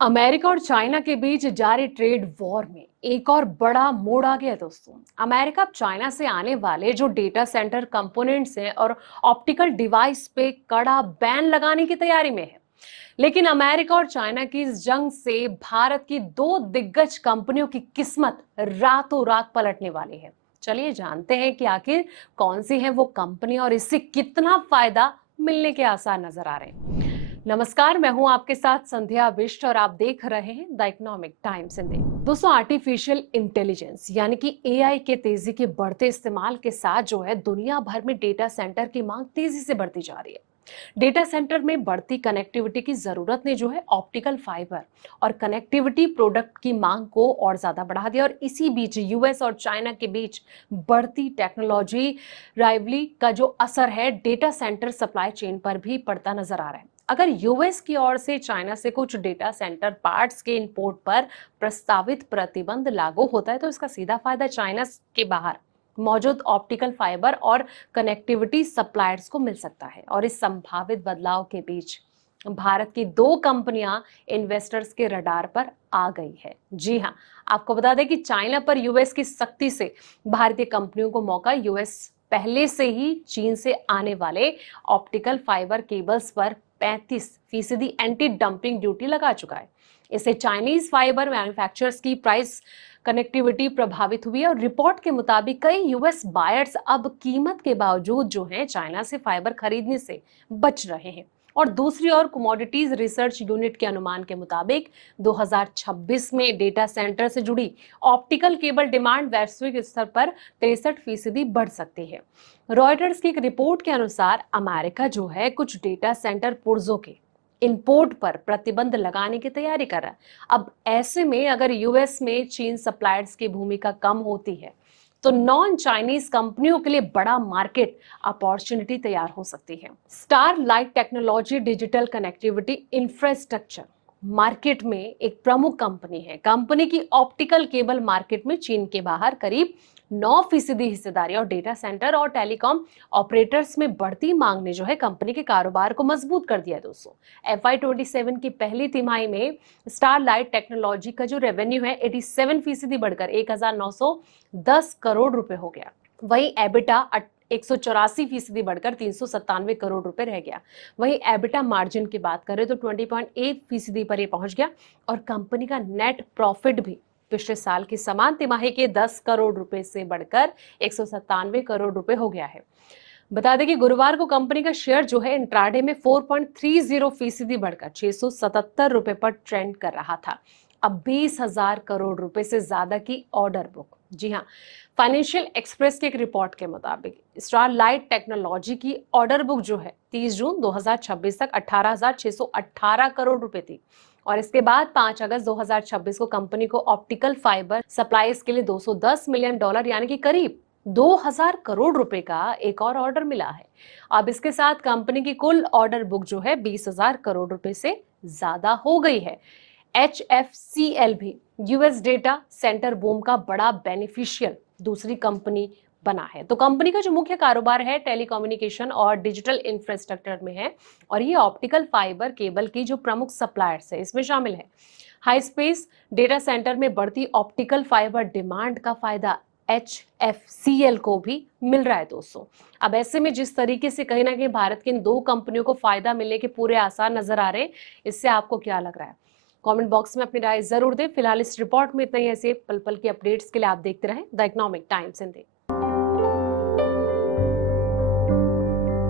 America और China के बीच जारी ट्रेड वॉर में एक और बड़ा मोड़ आ गया दोस्तों। अमेरिका अब चाइना से आने वाले जो डेटा सेंटर कंपोनेंट्स हैं और ऑप्टिकल डिवाइस पे कड़ा बैन लगाने की तैयारी में है। लेकिन अमेरिका और चाइना की इस जंग से भारत की दो दिग्गज कंपनियों की किस्मत रातों रात पलटने वाली है। चलिए जानते हैं कि आखिर कौन सी है वो कंपनी और इससे कितना फायदा मिलने के आसार नजर आ रहे हैं। नमस्कार, मैं हूं आपके साथ संध्या विष्ट और आप देख रहे हैं द इकोनॉमिक टाइम्स इन। दोस्तों, आर्टिफिशियल इंटेलिजेंस यानी कि एआई के तेजी के बढ़ते इस्तेमाल के साथ जो है दुनिया भर में डेटा सेंटर की मांग तेजी से बढ़ती जा रही है। डेटा सेंटर में बढ़ती कनेक्टिविटी की जरूरत ने जो है ऑप्टिकल फाइबर और कनेक्टिविटी प्रोडक्ट की मांग को और ज्यादा बढ़ा दिया और इसी बीच यूएस और चाइना के बीच बढ़ती टेक्नोलॉजी राइवली का जो असर है डेटा सेंटर सप्लाई चेन पर भी पड़ता नजर आ रहा है। अगर यूएस की ओर से चाइना से कुछ डेटा सेंटर पार्ट्स के इंपोर्ट पर प्रस्तावित प्रतिबंध लागू होता है तो इसका सीधा फायदा चाइना के बाहर मौजूद ऑप्टिकल फाइबर और कनेक्टिविटी सप्लायर्स को मिल सकता है। और इस संभावित बदलाव के बीच भारत की दो कंपनियां इन्वेस्टर्स के रडार पर आ गई है। जी हाँ, आपको बता दें कि चाइना पर यूएस की सख्ती से भारतीय कंपनियों को मौका। यूएस पहले से ही चीन से आने वाले ऑप्टिकल फाइबर केबल्स पर 35% एंटी डंपिंग ड्यूटी लगा चुका है। इससे चाइनीज फाइबर मैन्युफैक्चरर्स की प्राइस कनेक्टिविटी प्रभावित हुई है और रिपोर्ट के मुताबिक कई यूएस बायर्स अब कीमत के बावजूद जो है चाइना से फाइबर खरीदने से बच रहे हैं। और दूसरी ओर कमोडिटीज रिसर्च यूनिट के अनुमान के मुताबिक 2026 में डेटा सेंटर से जुड़ी ऑप्टिकल केबल डिमांड वैश्विक स्तर पर 63% बढ़ सकती है। रॉयटर्स की एक रिपोर्ट के अनुसार अमेरिका जो है कुछ डेटा सेंटर पुर्जों के इंपोर्ट पर प्रतिबंध लगाने की तैयारी कर रहा है। अब ऐसे में अगर यूएस में चीन सप्लायर्स की भूमिका कम होती है तो नॉन चाइनीज कंपनियों के लिए बड़ा मार्केट अपॉर्चुनिटी तैयार हो सकती है। Star light technology digital connectivity infrastructure market में एक प्रमुख कंपनी है। कंपनी की ऑप्टिकल केबल मार्केट में चीन के बाहर करीब 9% हिस्सेदारी और डेटा सेंटर और टेलीकॉम ऑपरेटर्स में बढ़ती मांग ने जो है कंपनी के कारोबार को मजबूत कर दिया है दोस्तों। FY27 की पहली तिमाही में स्टार लाइट टेक्नोलॉजी का जो रेवेन्यू है 87% बढ़कर 1910 करोड़ रुपए हो गया। वहीं एबिटा 184% बढ़कर 397 करोड़ रुपए रह गया। वहीं एबिटा मार्जिन की बात करें तो 20.8% पर ये पहुंच गया और कंपनी का नेट प्रॉफिट भी पिछले साल की समान तिमाही के 10 करोड़ रुपए से बढ़कर 197 करोड़ रुपए हो गया है। बता दें कि गुरुवार को कंपनी का शेयर जो है इंट्राडे में 4.30% बढ़कर 677 रुपए पर ट्रेंड कर रहा था। अब 20,000 करोड़ रुपए से ज्यादा की ऑर्डर बुक। जी हाँ, फाइनेंशियल एक्सप्रेस के एक रिपोर्ट के मुताबिक स्टार लाइट टेक्नोलॉजी की ऑर्डर बुक जो है 30 जून 2026 तक 18,618 करोड़ रुपए थी और इसके बाद 5 अगस्त 2026 को कंपनी को ऑप्टिकल फाइबर सप्लाईज के लिए $210 मिलियन यानी कि करीब 2,000 करोड़ रुपए का एक और ऑर्डर मिला है। अब इसके साथ कंपनी की कुल ऑर्डर बुक जो है 20,000 करोड़ रुपए से ज्यादा हो गई है। HFCL भी यूएस डेटा सेंटर बूम का बड़ा बेनिफिशियल दूसरी कंपनी बना है। तो कंपनी का जो मुख्य कारोबार है टेलीकम्युनिकेशन और डिजिटल इंफ्रास्ट्रक्चर में है और ये ऑप्टिकल फाइबर केबल की जो प्रमुख सप्लायर्स है इसमें शामिल है। हाई स्पेस डेटा सेंटर में बढ़ती ऑप्टिकल फाइबर डिमांड का फायदा HFCL को भी मिल रहा है दोस्तों। अब ऐसे में जिस तरीके से कहीं ना कहीं भारत की इन दो कंपनियों को फायदा मिलने के पूरे आसार नजर आ रहे हैं, इससे आपको क्या लग रहा है? कमेंट बॉक्स में अपनी राय जरूर दें। फिलहाल इस रिपोर्ट में इतना ही। ऐसे पल पल के अपडेट्स के लिए आप देखते रहें द इकोनॉमिक टाइम्स हिंदी।